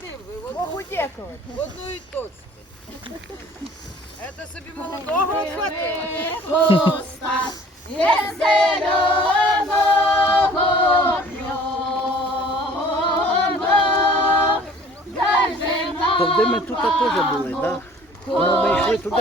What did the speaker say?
сидимо ви в Богу дякувати. одної точці. Це собі молодого хватило. Коста є зеленого кльону, То де ми тут теж були, так? Да? Ми йшли туди.